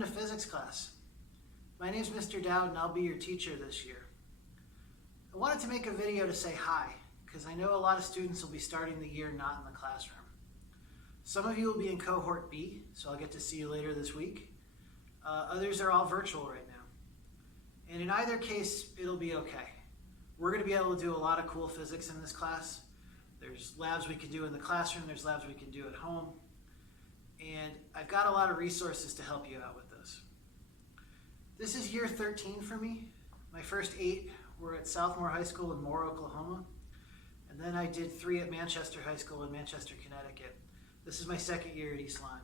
to physics class. My name is Mr. Dowd and I'll be your teacher this year. I wanted to make a video to say hi because I know a lot of students will be starting the year not in the classroom. Some of you will be in cohort B, so I'll get to see you later this week. Others are all virtual right now. And in either case, it'll be okay. We're going to be able to do a lot of cool physics in this class. There's labs we can do in the classroom, there's labs we can do at home. And I've got a lot of resources to help you out with this. This is year 13 for me. My first 8 were at Southmore High School in Moore, Oklahoma. And then I did 3 at Manchester High School in Manchester, Connecticut. This is my second year at East Lyme.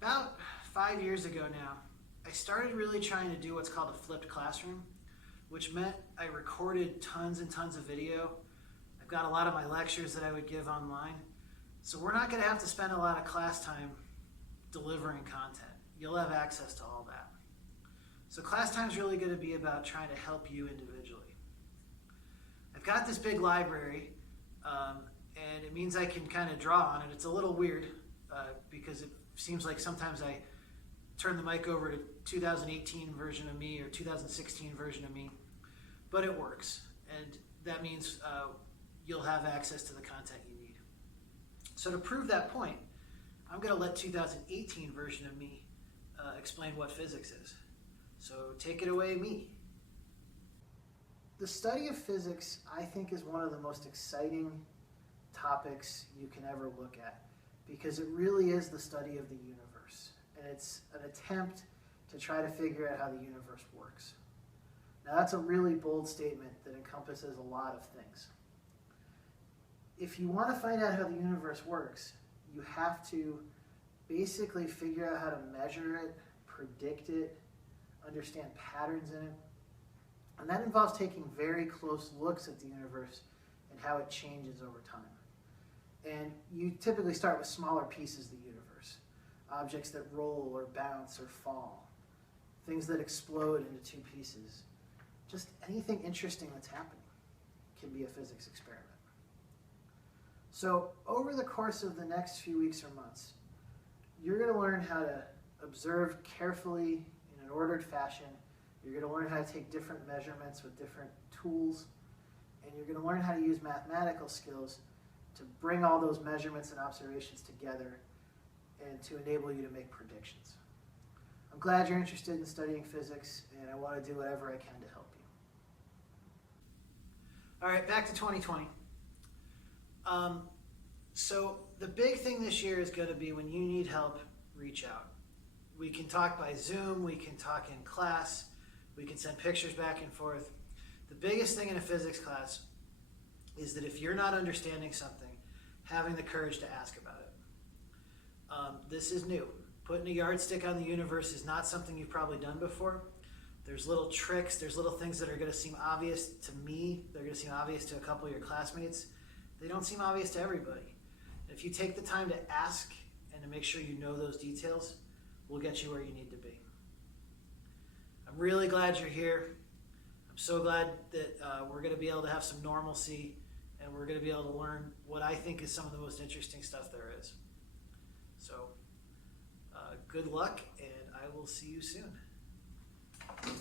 About 5 years ago now, I started really trying to do what's called a flipped classroom, which meant I recorded tons and tons of video. I've got a lot of my lectures that I would give online. So we're not going to have to spend a lot of class time delivering content. You'll have access to all that. So class time is really going to be about trying to help you individually. I've got this big library, and it means I can kind of draw on it. It's a little weird because it seems like sometimes I turn the mic over to 2018 version of me or 2016 version of me, but it works. And that means you'll have access to the content you need. So to prove that point, I'm going to let 2018 version of me explain what physics is. So take it away, me. The study of physics, I think, is one of the most exciting topics you can ever look at because it really is the study of the universe. And it's an attempt to try to figure out how the universe works. Now that's a really bold statement that encompasses a lot of things. If you want to find out how the universe works, you have to basically figure out how to measure it, predict it, understand patterns in it. And that involves taking very close looks at the universe and how it changes over time. And you typically start with smaller pieces of the universe, objects that roll or bounce or fall, things that explode into 2 pieces. Just anything interesting that's happening can be a physics experiment. So over the course of the next few weeks or months, you're going to learn how to observe carefully in an ordered fashion. You're going to learn how to take different measurements with different tools, and you're going to learn how to use mathematical skills to bring all those measurements and observations together and to enable you to make predictions. I'm glad you're interested in studying physics, and I want to do whatever I can to help you. All right, back to 2020. So the big thing this year is going to be when you need help, reach out. We can talk by Zoom, we can talk in class, we can send pictures back and forth. The biggest thing in a physics class is that if you're not understanding something, having the courage to ask about it. This is new. Putting a yardstick on the universe is not something you've probably done before. There's little tricks, there's little things that are going to seem obvious to me, they're going to seem obvious to a couple of your classmates. They don't seem obvious to everybody. If you take the time to ask and to make sure you know those details, we'll get you where you need to be. I'm really glad you're here. I'm so glad that we're going to be able to have some normalcy and we're going to be able to learn what I think is some of the most interesting stuff there is. So good luck, and I will see you soon.